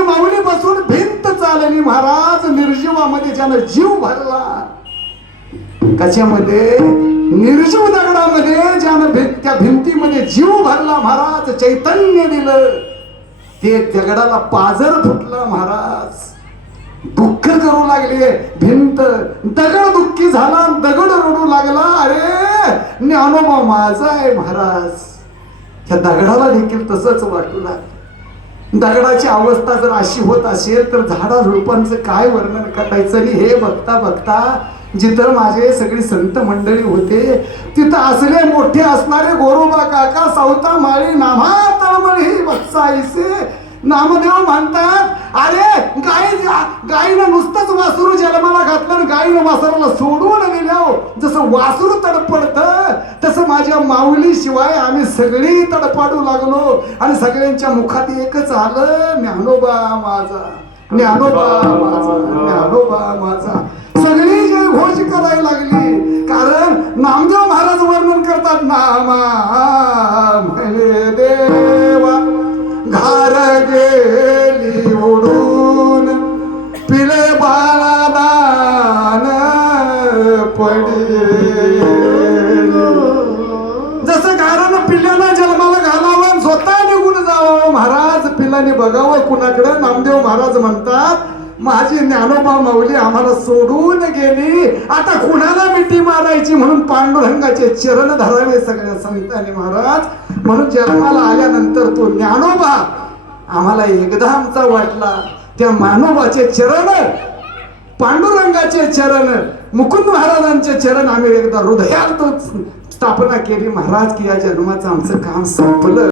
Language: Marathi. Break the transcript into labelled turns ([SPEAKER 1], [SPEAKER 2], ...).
[SPEAKER 1] माझी माऊली बसून भिंत चालली. महाराज निर्जीवामध्ये ज्यानं जीव भरला. कशामध्ये? निर्जीव दगडामध्ये ज्यानं भि- त्या भिंतीमध्ये जीव भरला. महाराज चैतन्य दिलं. ते दगडाला पाजर फुटला महाराज. दुःख करू लागले. भिंत दगड दुःखी झाला. दगड रडू लागला. अरे ज्ञानोबा माझा आहे महाराज. त्या दगडाला देखील तसंच वाटू लागलं. दगडाची अवस्था जर अशी होत असेल तर झाडा झुडपांचं काय वर्णन करायचं? आणि हे बघता बघता जिथं माझे सगळी संत मंडळी होते तिथं असले मोठे असणारे गोरोबा काका सावता माळी नामा तळमळी बत्साईसे नामदेव म्हणतात अरे गाई गायीनं नुसतंच वासरू जन्माला घातलं आणि गायीनं वासराला सोडून जसं वासरू तडपडत. तसं माझ्या माऊली शिवाय आम्ही सगळी तडपाडू लागलो. आणि सगळ्यांच्या मुखात एकच आलं ज्ञानोबा माझा. ज्ञानोबा माझा ज्ञानोबा माझा. सगळी जय घोष करायला लागली. कारण नामदेव महाराज वर्णन करतात नामा. पडी. जसं घरानं पिल्ल्यानं जन्माला घालावं स्वतः निघून जावं. महाराज पिल्लाने बघावं कुणाकडं? नामदेव महाराज म्हणतात माझी ज्ञानोबा माऊली आम्हाला सोडून गेली. आता कुणाला मिठी मारायची? म्हणून पांडुरंगाचे चरण धरावे सगळ्या संतांनी महाराज म्हणून जन्माला आल्यानंतर तो ज्ञानोबा आम्हाला एकदा आमचा वाटला. त्या मानोबाचे चरण पांडुरंगाचे चरण मुकुंद महाराजांचे चरण आम्ही एकदा हृदयात स्थापना केली. महाराज की या जन्माचं आमचं काम संपलं.